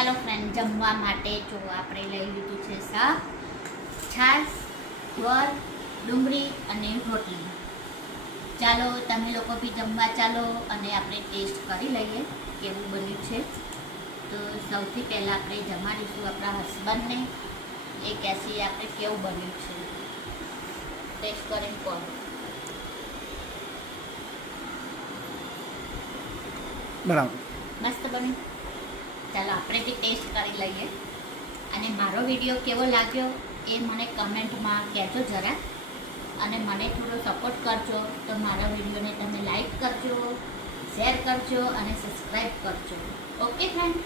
ચાલો ફ્રેન્ડ, જમવા માટે જો આપણે લઈ લીધું છે શાક, છાશ, ગોળ, ડુંગળી અને રોટલી. ચાલો તમે લોકો બી જમવા ચાલો અને આપણે ટેસ્ટ કરી લઈએ કેવું બન્યું છે. તો સૌથી પહેલાં આપણે જમાડીશું આપણા હસબન્ડને, એ કહેશે આપણે કેવું બન્યું છે. ટેસ્ટ કરીને કહો. બરાબર, મસ્ત બન્યું. ચાલો આપણે બી ટેસ્ટ કરી લઈએ. અને મારો વિડીયો કેવો લાગ્યો એ મને કમેન્ટમાં કહેજો જરા. અને મને થોડો સપોર્ટ કરજો. તો મારા વિડીયોને તમે લાઈક કરજો, શેર કરજો અને સબસ્ક્રાઈબ કરજો. Okay friend.